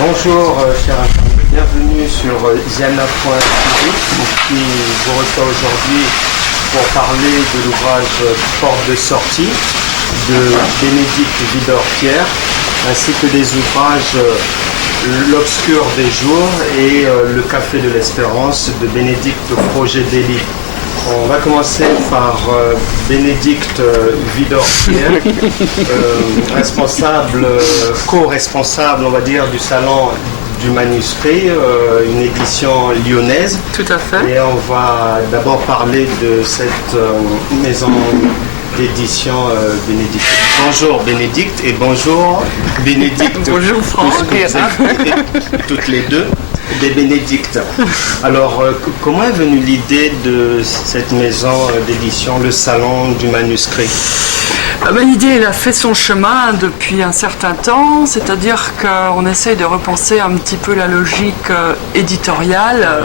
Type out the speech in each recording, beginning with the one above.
Bonjour chers amis, bienvenue sur Ziana.tv qui vous reçoit aujourd'hui pour parler de l'ouvrage Porte de sortie de Bénédicte Widor-Pierre ainsi que des ouvrages L'Obscur des jours et Le Café de l'Espérance de Bénédicte Froger-Dely. On va commencer par Bénédicte Widor-Pierre, responsable, co-responsable, on va dire, du Salon du Manuscrit, une édition lyonnaise. Tout à fait. Et on va d'abord parler de cette maison d'édition Bénédicte. Bonjour Bénédicte et bonjour Bénédicte. Bonjour Franck. Toutes les deux. Des Bénédictes. Alors, comment est venue l'idée de cette maison d'édition, le Salon du Manuscrit? L'idée, elle a fait son chemin depuis un certain temps, c'est-à-dire qu'on essaye de repenser un petit peu la logique éditoriale.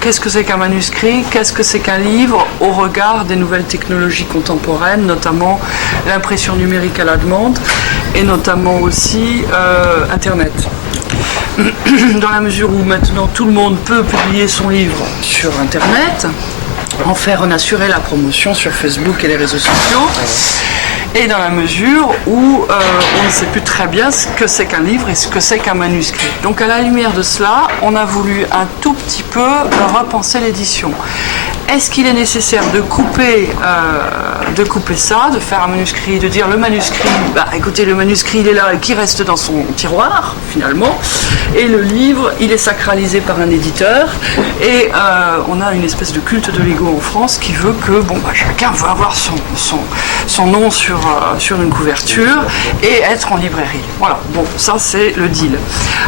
Qu'est-ce que c'est qu'un manuscrit? Qu'est-ce que c'est qu'un livre au regard des nouvelles technologies contemporaines, notamment l'impression numérique à la demande et notamment aussi Internet. Dans la mesure où maintenant tout le monde peut publier son livre sur Internet, en assurer la promotion sur Facebook et les réseaux sociaux, et dans la mesure où on ne sait plus très bien ce que c'est qu'un livre et ce que c'est qu'un manuscrit. Donc à la lumière de cela, on a voulu un tout petit peu repenser l'édition. Est-ce qu'il est nécessaire de couper ça, de faire un manuscrit, de dire le manuscrit, écoutez, le manuscrit il est là et qui reste dans son tiroir finalement, et le livre il est sacralisé par un éditeur, et on a une espèce de culte de l'ego en France qui veut que chacun veut avoir son nom sur une couverture et être en librairie. Voilà, bon, ça c'est le deal.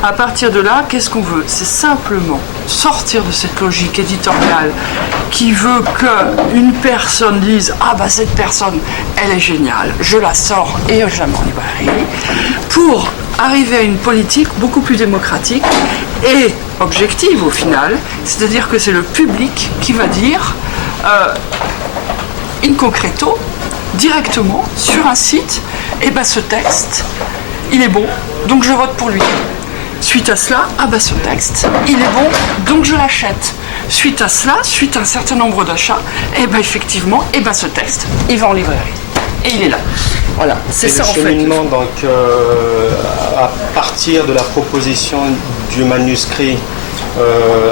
À partir de là, qu'est-ce qu'on veut? C'est simplement sortir de cette logique éditoriale qui veut qu'une personne dise « Ah cette personne, elle est géniale, je la sors et je la mets en librairie », pour arriver à une politique beaucoup plus démocratique et objective au final, c'est-à-dire que c'est le public qui va dire in concreto, directement sur un site, ce texte, il est bon, donc je vote pour lui. Suite à cela, ce texte, il est bon, donc je l'achète. Suite à cela, suite à un certain nombre d'achats, effectivement, ce texte, il va en librairie. Et il est là. Voilà, c'est ça en fait. Le cheminement, donc, à partir de la proposition du manuscrit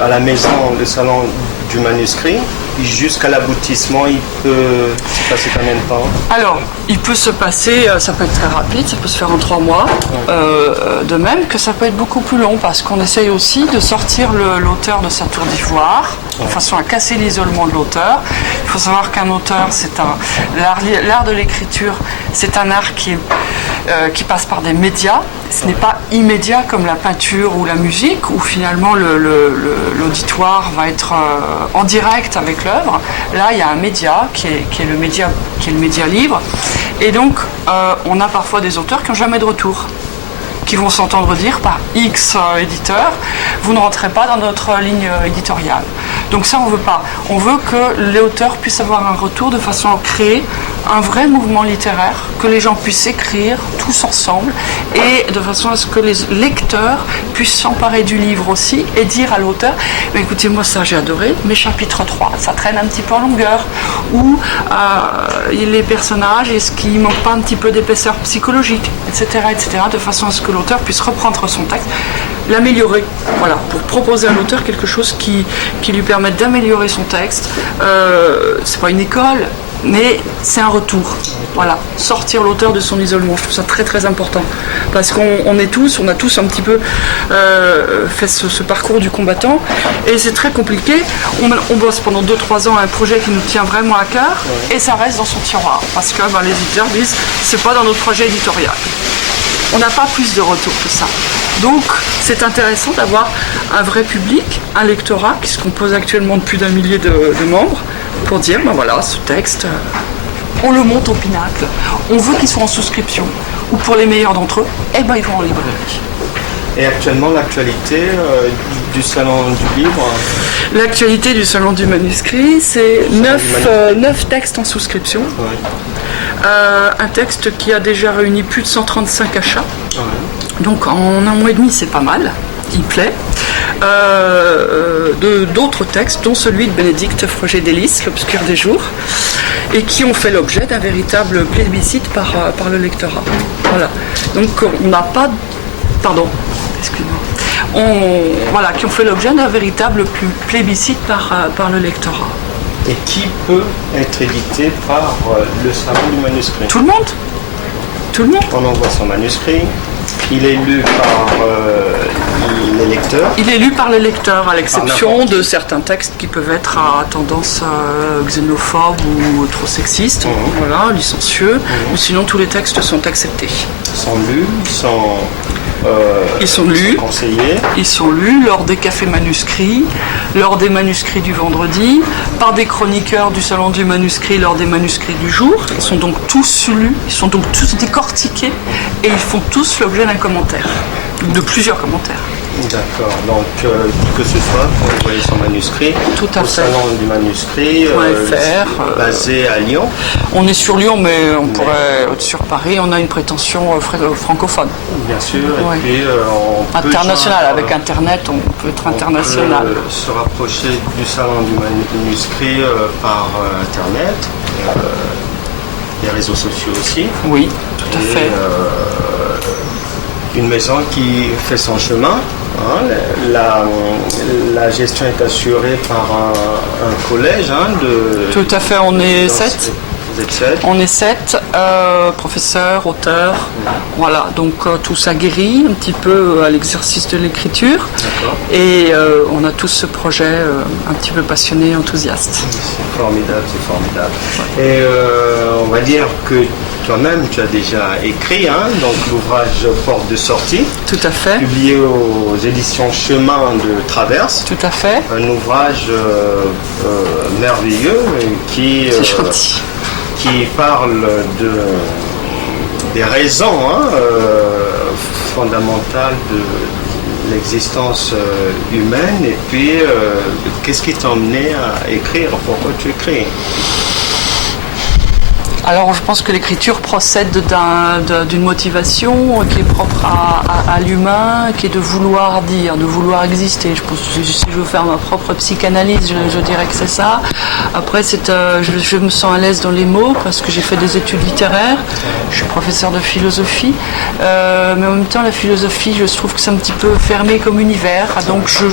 à la maison, le salon du manuscrit, jusqu'à l'aboutissement, il peut se passer combien de temps? Alors, il peut se passer, ça peut être très rapide, ça peut se faire en 3 mois, de même que ça peut être beaucoup plus long, parce qu'on essaye aussi de sortir l'auteur de sa tour d'ivoire, de façon à casser l'isolement de l'auteur. Il faut savoir qu'un auteur, l'art de l'écriture, c'est un art qui passe par des médias. Ce n'est pas immédiat comme la peinture ou la musique, où finalement l'auditoire va être en direct avec l'œuvre. Là, il y a un média qui est le média libre. Et donc, on a parfois des auteurs qui n'ont jamais de retour, qui vont s'entendre dire par X éditeurs, vous ne rentrez pas dans notre ligne éditoriale. Donc ça, on veut pas. On veut que l'auteur puisse avoir un retour de façon à créer un vrai mouvement littéraire, que les gens puissent écrire tous ensemble, et de façon à ce que les lecteurs puissent s'emparer du livre aussi et dire à l'auteur, écoutez, moi ça j'ai adoré, mais chapitre 3, ça traîne un petit peu en longueur, ou les personnages, est-ce qu'il manque pas un petit peu d'épaisseur psychologique, etc., de façon à ce que l'auteur puisse reprendre son texte, l'améliorer, voilà, pour proposer à l'auteur quelque chose qui lui permette d'améliorer son texte. C'est pas une école, mais c'est un retour. Voilà, sortir l'auteur de son isolement, je trouve ça très très important, parce qu'on a tous un petit peu fait ce parcours du combattant, et c'est très compliqué. On bosse pendant 2-3 ans à un projet qui nous tient vraiment à cœur, et ça reste dans son tiroir, parce que les éditeurs disent c'est pas dans notre projet éditorial. On n'a pas plus de retour que ça. Donc c'est intéressant d'avoir un vrai public, un lectorat qui se compose actuellement de plus d'1 millier de membres, pour dire, voilà, ce texte, on le monte au pinacle, on veut qu'il soit en souscription, ou pour les meilleurs d'entre eux, ils vont en librairie. Et actuellement, l'actualité du Salon du Livre? L'actualité du Salon du Manuscrit, c'est 9 textes en souscription. Un texte qui a déjà réuni plus de 135 achats. Donc en un mois et demi, c'est pas mal, il plaît. D'autres textes, dont celui de Bénédicte Froger-Délis, L'Obscur des jours, et qui ont fait l'objet d'un véritable plébiscite par le lectorat. Voilà. Donc on n'a pas... Pardon, excuse-moi. Voilà, qui ont fait l'objet d'un véritable plébiscite par le lectorat. Et qui peut être édité par le salon du manuscrit? Tout le monde. Tout le monde. On envoie son manuscrit, il est lu par les lecteurs. Il est lu par les lecteurs, à l'exception de certains textes qui peuvent être à tendance xénophobe ou trop sexiste, voilà, licencieux, ou sinon tous les textes sont acceptés. Ils sont lus, conseillés. Ils sont lus lors des cafés manuscrits, lors des manuscrits du vendredi, par des chroniqueurs du salon du manuscrit lors des manuscrits du jour. Ils sont donc tous lus, ils sont donc tous décortiqués et ils font tous l'objet d'un commentaire, de plusieurs commentaires. D'accord, donc qui que ce soit pour envoyer son manuscrit au salon du manuscrit basé à Lyon. On est sur Lyon, mais on pourrait être sur Paris. On a une prétention francophone. Bien sûr, et puis on peut international, avec Internet, on peut être international. On peut se rapprocher du salon du manuscrit par Internet, les réseaux sociaux aussi. Oui, tout à fait. Une maison qui fait son chemin. La gestion est assurée par un collège de... Tout à fait, on est 7. Vous êtes 7. On est 7, professeurs, auteurs. Voilà, donc tout ça guérit un petit peu à l'exercice de l'écriture. D'accord. Et on a tous ce projet un petit peu passionné, enthousiaste. C'est formidable, c'est formidable. Et on va dire que toi-même, tu as déjà écrit donc l'ouvrage Porte de sortie. Tout à fait. Publié aux éditions Chemin de Traverse. Tout à fait. Un ouvrage merveilleux qui parle des raisons fondamentales de l'existence humaine et puis qu'est-ce qui t'a emmené à écrire, pourquoi tu écris? Alors je pense que l'écriture procède d'une motivation qui est propre à l'humain, qui est de vouloir dire, de vouloir exister. Je pense que si je veux faire ma propre psychanalyse, je dirais que c'est ça. Après, je me sens à l'aise dans les mots parce que j'ai fait des études littéraires, je suis professeur de philosophie, mais en même temps la philosophie, je trouve que c'est un petit peu fermé comme univers, donc je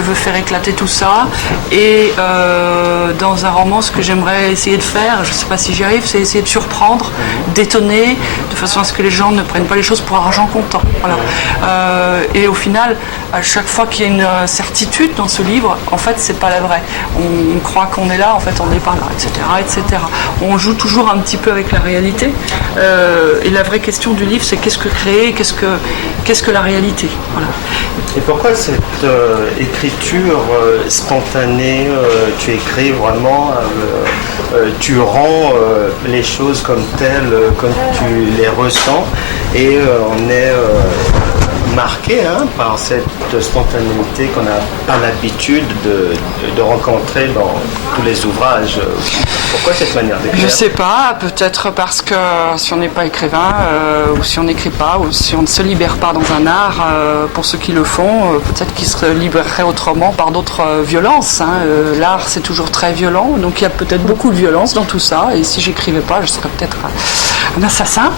veux faire éclater tout ça. Et dans un roman, ce que j'aimerais essayer de faire, je ne sais pas si j'y arrive, c'est essayer de surprendre, d'étonner, de façon à ce que les gens ne prennent pas les choses pour argent comptant. Voilà. Et au final, à chaque fois qu'il y a une certitude dans ce livre, en fait, c'est pas la vraie. On croit qu'on est là, en fait, on n'est pas là, etc., etc. On joue toujours un petit peu avec la réalité. Et la vraie question du livre, c'est qu'est-ce que créer, qu'est-ce que la réalité. Voilà. Et pourquoi cette écriture spontanée, tu écris vraiment, tu rends les choses comme telles, comme tu les ressens, et on est marqué par cette spontanéité qu'on n'a pas l'habitude de rencontrer dans tous les ouvrages. Pourquoi cette manière d'écrire? Je sais pas, peut-être parce que si on n'est pas écrivain, ou si on n'écrit pas, ou si on ne se libère pas dans un art, pour ceux qui le font, peut-être qu'ils se libéreraient autrement par d'autres violences. L'art, c'est toujours très violent, donc il y a peut-être beaucoup de violence dans tout ça, et si j'écrivais pas, je serais peut-être un assassin.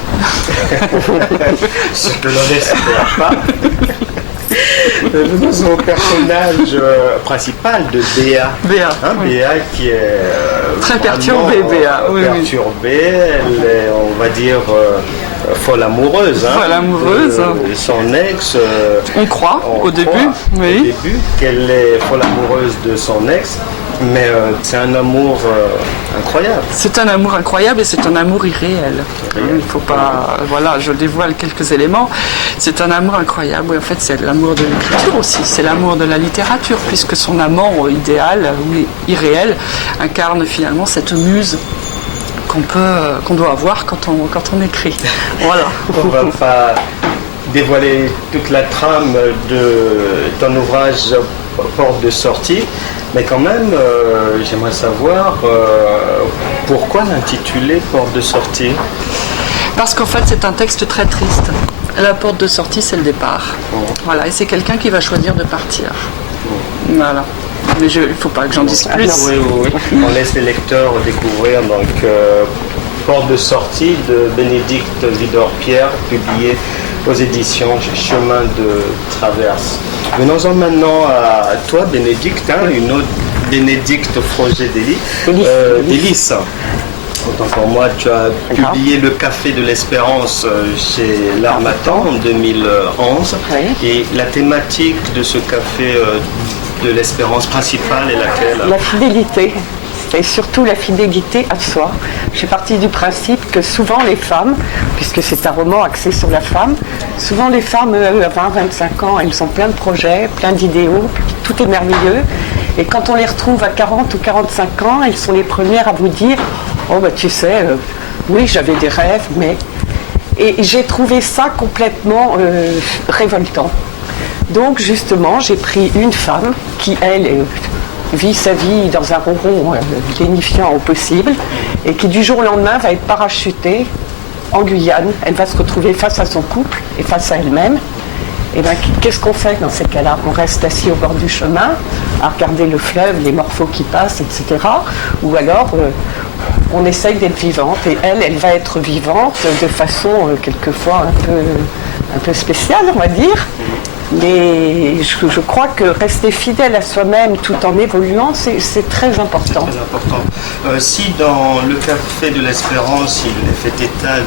Ce que l'on n'espère pas. Venons au personnage principal de Béa. Béa, oui. Béa qui est très perturbée, Béa. Oui, perturbée, elle est, on va dire, folle amoureuse. Folle amoureuse. Son ex. On croit au début qu'elle est folle amoureuse de son ex. Mais c'est un amour incroyable. C'est un amour incroyable et c'est un amour irréel. Il ne faut pas... Voilà, je dévoile quelques éléments. C'est un amour incroyable. Et en fait, c'est l'amour de l'écriture aussi. C'est l'amour de la littérature, puisque son amant idéal, ou irréel, incarne finalement cette muse qu'on doit avoir quand on écrit. Voilà. On ne va pas dévoiler toute la trame de ton ouvrage Porte de sortie. Mais quand même, j'aimerais savoir pourquoi l'intituler Porte de sortie. Parce qu'en fait, c'est un texte très triste. La porte de sortie, c'est le départ. Voilà, et c'est quelqu'un qui va choisir de partir. Voilà. Mais il ne faut pas que j'en dise plus. Oui. On laisse les lecteurs découvrir donc Porte de sortie de Bénédicte Widor-Pierre, publié aux éditions Chemin de Traverse. Venons-en maintenant à toi, Bénédicte, une autre Bénédicte Froger-Délice. Autant pour moi, tu as publié Le Café de l'Espérance chez L'Harmattan en 2011. Oui. Et la thématique de ce café de l'Espérance principale est laquelle? La fidélité. Et surtout la fidélité à soi. Je suis partie du principe que souvent les femmes, puisque c'est un roman axé sur la femme, souvent les femmes à 20-25 ans, elles ont plein de projets, plein d'idéaux, tout est merveilleux. Et quand on les retrouve à 40 ou 45 ans, elles sont les premières à vous dire « Oh, bah tu sais, oui, j'avais des rêves, mais... » Et j'ai trouvé ça complètement révoltant. Donc, justement, j'ai pris une femme qui, elle, vit sa vie dans un ronron lénifiant au possible et qui, du jour au lendemain, va être parachutée en Guyane. Elle va se retrouver face à son couple et face à elle-même. Et bien, qu'est-ce qu'on fait dans ces cas-là? On reste assis au bord du chemin, à regarder le fleuve, les morphos qui passent, etc. Ou alors, on essaye d'être vivante. Et elle va être vivante de façon quelquefois un peu spéciale, on va dire. Mais je crois que rester fidèle à soi-même tout en évoluant, c'est très important. Très important. Si dans Le Café de l'Espérance, il est fait état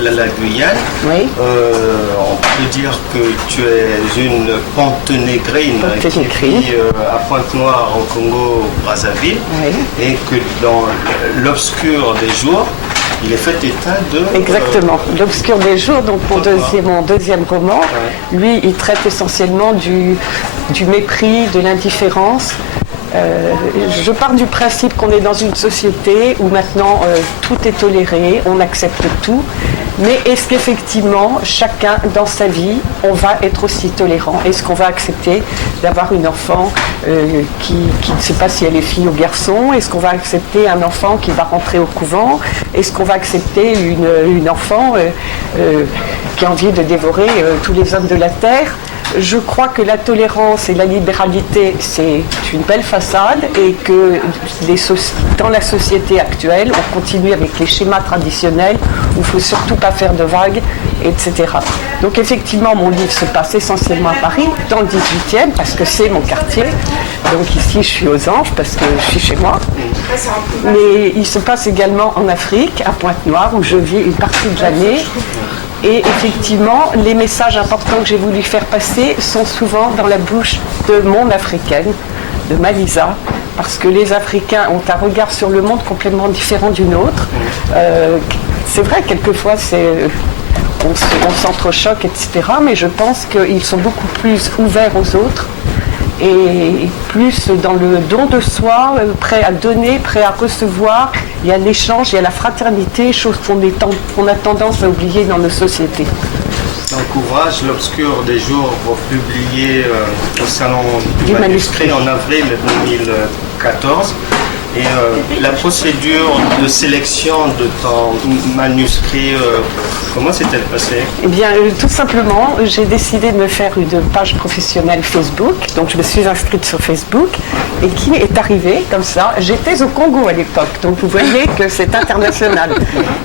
de la Guyane, oui. On peut dire que tu es une panténégrine qui vit à Pointe-Noire au Congo-Brazzaville, oui. Et que dans l'obscur des jours, il est fait état de... Exactement. L'obscur des jours, donc c'est mon deuxième roman. Ouais. Lui, il traite essentiellement du mépris, de l'indifférence. Je pars du principe qu'on est dans une société où maintenant tout est toléré, on accepte tout. Mais est-ce qu'effectivement, chacun dans sa vie, on va être aussi tolérant? Est-ce qu'on va accepter d'avoir une enfant qui ne sait pas si elle est fille ou garçon? Est-ce qu'on va accepter un enfant qui va rentrer au couvent? Est-ce qu'on va accepter une enfant qui a envie de dévorer tous les hommes de la terre? Je crois que la tolérance et la libéralité, c'est une belle façade et que dans la société actuelle, on continue avec les schémas traditionnels où il ne faut surtout pas faire de vagues, etc. Donc effectivement, mon livre se passe essentiellement à Paris, dans le 18e, parce que c'est mon quartier. Donc ici, je suis aux Anges, parce que je suis chez moi. Mais il se passe également en Afrique, à Pointe-Noire, où je vis une partie de l'année. Et effectivement, les messages importants que j'ai voulu faire passer sont souvent dans la bouche de mon africaine, de Malisa, parce que les Africains ont un regard sur le monde complètement différent du nôtre. C'est vrai, quelquefois, on s'entrechoque, etc., mais je pense qu'ils sont beaucoup plus ouverts aux autres et plus dans le don de soi, prêt à donner, prêt à recevoir. Il y a l'échange, il y a la fraternité, chose qu'on a tendance à oublier dans nos sociétés. Donc ouvrage L'Obscur des jours, publié au Salon du Manuscrit en avril 2014. Et la procédure de sélection de ton manuscrit, comment s'est-elle passée? Eh bien, tout simplement, j'ai décidé de me faire une page professionnelle Facebook. Donc, je me suis inscrite sur Facebook. Et qui est arrivé comme ça? J'étais au Congo à l'époque. Donc, vous voyez que c'est international.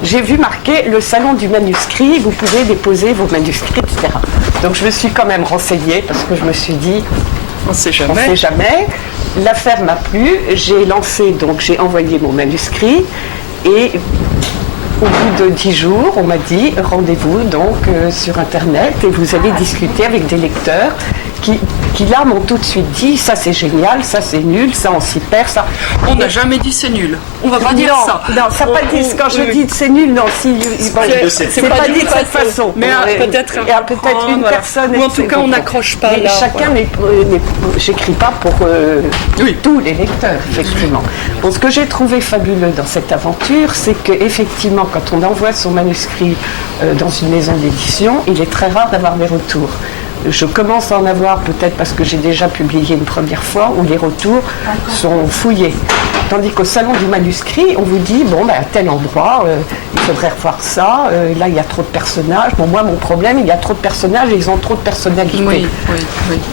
J'ai vu marquer le Salon du Manuscrit. Vous pouvez déposer vos manuscrits, etc. Donc, je me suis quand même renseignée parce que je me suis dit... On ne sait jamais. L'affaire m'a plu. J'ai envoyé mon manuscrit et au bout de 10 jours, on m'a dit rendez-vous donc sur Internet et vous allez discuter avec des lecteurs qui là m'ont tout de suite dit ça c'est génial, ça c'est nul, ça on s'y perd, ça. On n'a jamais dit c'est nul. On va pas dire ça. Non, ça pas dit. Quand je dis c'est nul, non, c'est pas dit de cette façon. Mais peut-être une personne. Ou en tout cas, on n'accroche pas. Mais chacun j'écris pas pour tous les lecteurs, effectivement. Bon, ce que j'ai trouvé fabuleux dans cette aventure, c'est que effectivement, quand on envoie son manuscrit dans une maison d'édition, il est très rare d'avoir des retours. Je commence à en avoir peut-être parce que j'ai déjà publié une première fois où les retours sont fouillés. Tandis qu'au salon du manuscrit, on vous dit, bon, ben, à tel endroit, il faudrait revoir ça, là, il y a trop de personnages. Bon, moi, mon problème, il y a trop de personnages et ils ont trop de personnalité. Oui.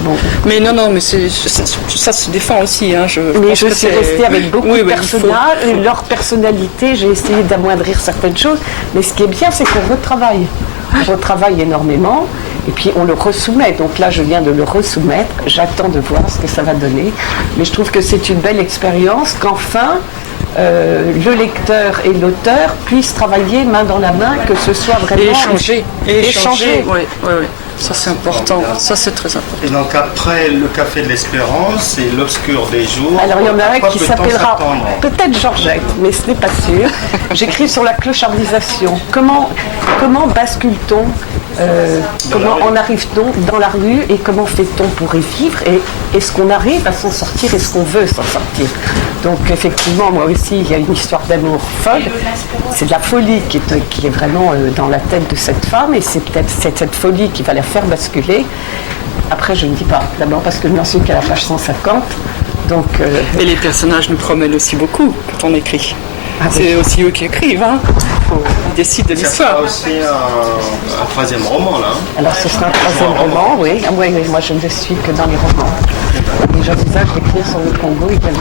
Bon. Mais non, mais ça se défend aussi. Hein. Mais je suis restée avec beaucoup de personnages, et leur personnalité, j'ai essayé d'amoindrir certaines choses. Mais ce qui est bien, c'est qu'on retravaille. On retravaille énormément. Et puis on le resoumet, donc là je viens de le resoumettre, j'attends de voir ce que ça va donner. Mais je trouve que c'est une belle expérience qu'enfin le lecteur et l'auteur puissent travailler main dans la main, que ce soit vraiment... Et échanger. Oui. Ça c'est important, ça c'est très important. Et donc après le Café de l'Espérance et l'Obscur des jours... Alors il y en a un qui s'appellera peut-être Georgette, mais ce n'est pas sûr. J'écris sur la clochardisation. Comment bascule-t-on comment en arrive-t-on dans la rue et comment fait-on pour y vivre et est-ce qu'on arrive à s'en sortir, est-ce qu'on veut s'en sortir? Donc effectivement, moi aussi, il y a une histoire d'amour folle. C'est de la folie qui est vraiment dans la tête de cette femme et c'est peut-être cette folie qui va la faire basculer. Après, je ne dis pas, d'abord parce que je n'en suis qu'à la page 150. Donc, Et les personnages nous promènent aussi beaucoup quand on écrit. C'est aussi eux qui écrivent, hein. Ils décident de l'histoire. Ça sera aussi un troisième roman, là. Alors ce sera un troisième roman, oui. Ah, oui. Moi je ne suis que dans les romans. Et j'envisage d'écrire sur le Congo également.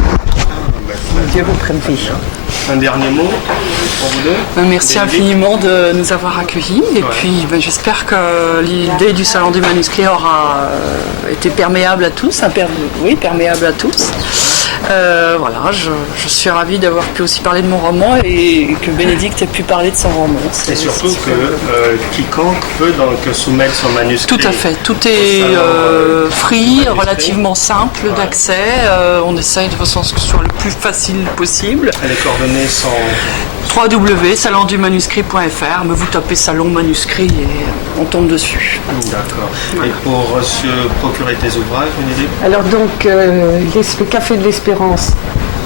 Dieu vous prenne vie. Un dernier mot pour vous deux. Merci infiniment de nous avoir accueillis. Et puis j'espère que l'idée du Salon du Manuscrit aura été perméable à tous. Perméable à tous. Voilà, je suis ravie d'avoir pu aussi parler de mon roman et que Bénédicte ait pu parler de son roman. Et surtout que quiconque peut donc soumettre son manuscrit. Tout à fait, tout est free, relativement simple d'accès. On essaye de façon à ce que ce soit le plus facile possible. Et les coordonnées sont www.salondumanuscrit.fr, mais vous tapez Salon Manuscrit et on tombe dessus. D'accord. Et pour se procurer tes ouvrages, une idée? Alors donc, le Café de l'Espérance,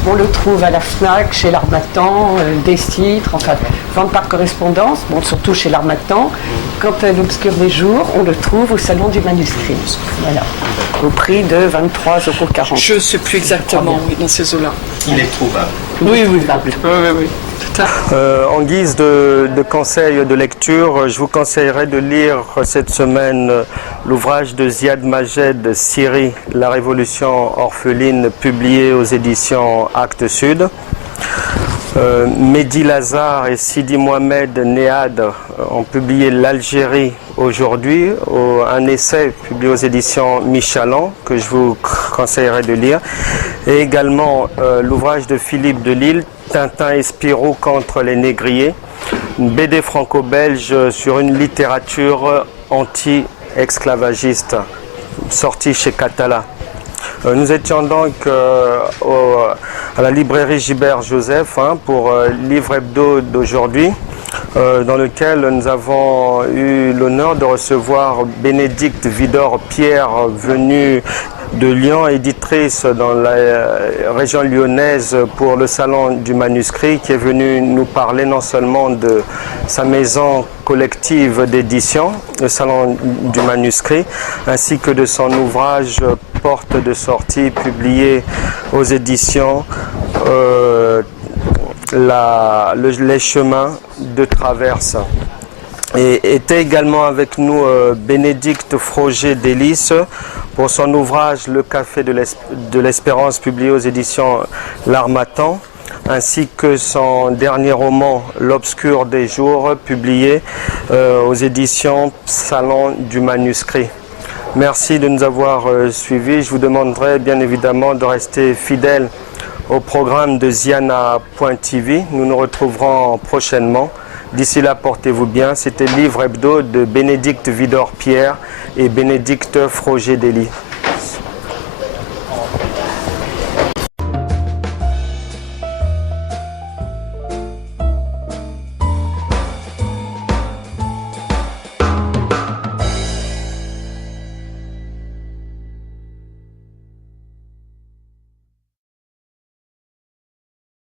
on le trouve à la FNAC, chez l'Harmattan, des titres, enfin, vente par correspondance, bon, surtout chez l'Harmattan. Quant à l'Obscur des jours, on le trouve au Salon du Manuscrit. Voilà. Au prix de 23,40 €. Je ne sais plus exactement, dans ces eaux-là. Il est trouvable. Oui. En guise de conseil de lecture, je vous conseillerais de lire cette semaine l'ouvrage de Ziad Majed, Syrie, la révolution orpheline, publié aux éditions Actes Sud. Mehdi Lazare et Sidi Mohamed Nehad ont publié L'Algérie aujourd'hui, un essai publié aux éditions Michalan que je vous conseillerais de lire, et également l'ouvrage de Philippe Delisle, Tintin et Spirou contre les négriers, une BD franco-belge sur une littérature anti-esclavagiste, sortie chez Catala. Nous étions donc à la librairie Gilbert Joseph pour Livre Hebdo d'aujourd'hui, dans lequel nous avons eu l'honneur de recevoir Bénédicte Vidor-Pierre, venue de Lyon, éditrice dans la région lyonnaise pour le Salon du Manuscrit, qui est venue nous parler non seulement de sa maison collective d'édition, le Salon du Manuscrit, ainsi que de son ouvrage Porte de sortie, publié aux éditions Les chemins de traverse. Et était également avec nous Bénédicte Froger-Délice pour son ouvrage Le Café de l'Espérance, publié aux éditions L'Harmattan, ainsi que son dernier roman L'Obscur des jours, publié aux éditions Salon du Manuscrit. Merci de nous avoir suivis. Je vous demanderai bien évidemment de rester fidèle au programme de Ziana.tv. Nous nous retrouverons prochainement. D'ici là, portez-vous bien. C'était Livre Hebdo de Bénédicte Vidor-Pierre et Bénédicte Froger-Délisle.